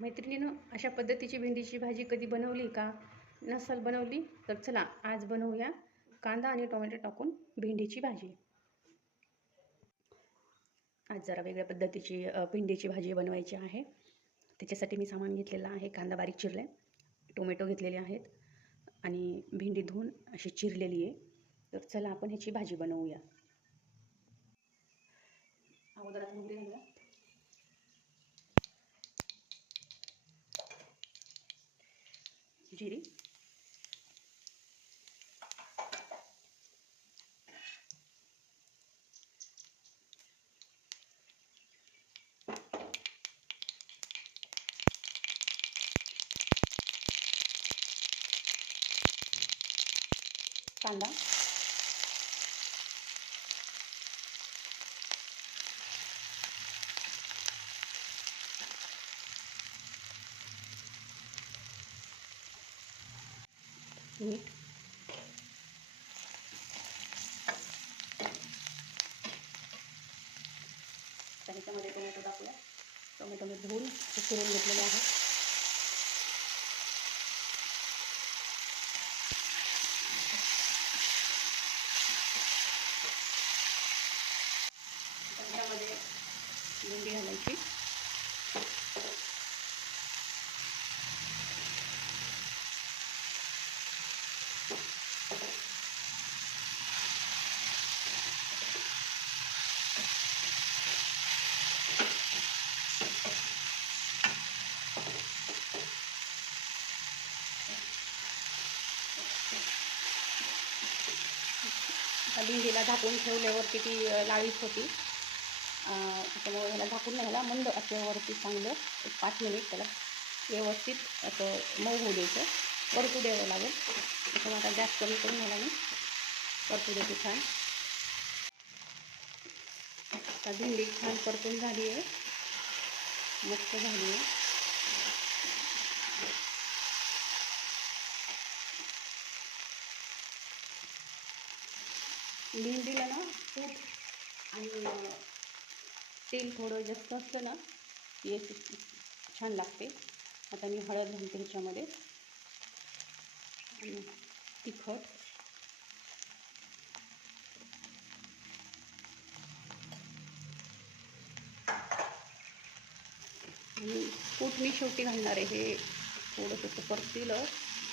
मैत्रिणीनं अशा पद्धतीची भेंडीची भाजी कधी बनवली का? नसल बनवली तर चला आज बनवूया कांदा आणि टोमॅटो टाकून भेंडीची भाजी. आज जरा वेगळ्या पद्धतीची भेंडीची भाजी बनवायची आहे. त्याच्यासाठी मी सामान घेतलेलं आहे. कांदा बारीक चिरला टोमॅटो घेतलेले आहेत. आणि भेंडी धुवून अशी चिरलेली आहे. तर चला आपण ह्याची भाजी बनवूया. अगोदर आता जिरी. कांदा. मीठ. त्याच्यामध्ये टोमॅटो टाकूया. टोमॅटो मी धुवून ते घेतलेले आहे. त्याच्यामध्ये भेंडी घालायची. खाली हिला झाकून ठेवल्यावरती ती लाळीत लाळीच होती. अ, त्याच्यामुळे ह्याला झाकून नाही ह्याला मंद असल्यावरती चांगलं एक पाच मिनिट त्याला व्यवस्थित असं मऊ होऊ द्यायचं. परतू द्यावं लागेल. त्याच्यामुळे आता गॅस कमी करून ह्याला मी परतू देते छान. आता भेंडी छान परतून झाली आहे. मस्त झाली आहे. भेंडीला ना तूप आणि तेल थोडं जास्त असलं ना की छान लागते. आता मी हळद घालते ह्याच्यामध्ये. आणि तिखट. आणि कूट मी शेवटी घालणार आहे. हे थोडंसं परतीलं.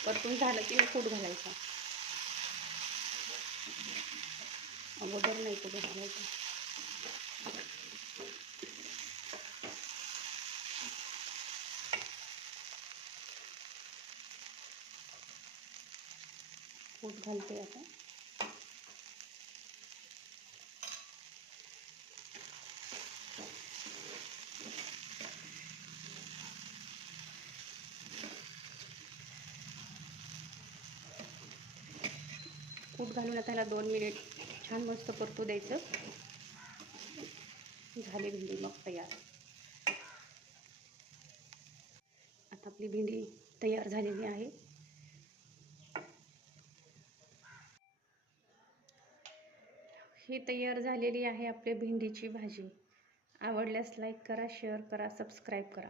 परतून झालं की कूट घालायचा. अगोदर नाही कुठे घालायचं कूट घालते आता. कूट घालून आता ह्याला दोन मिनिट छान मस्त परतू द्यायचं. झाली भेंडी मग तयार. आता आपली भेंडी तयार झालेली आहे. ही तयार झालेली आहे आपल्या भेंडीची भाजी. आवडल्यास लाईक करा शेअर करा सबस्क्राईब करा.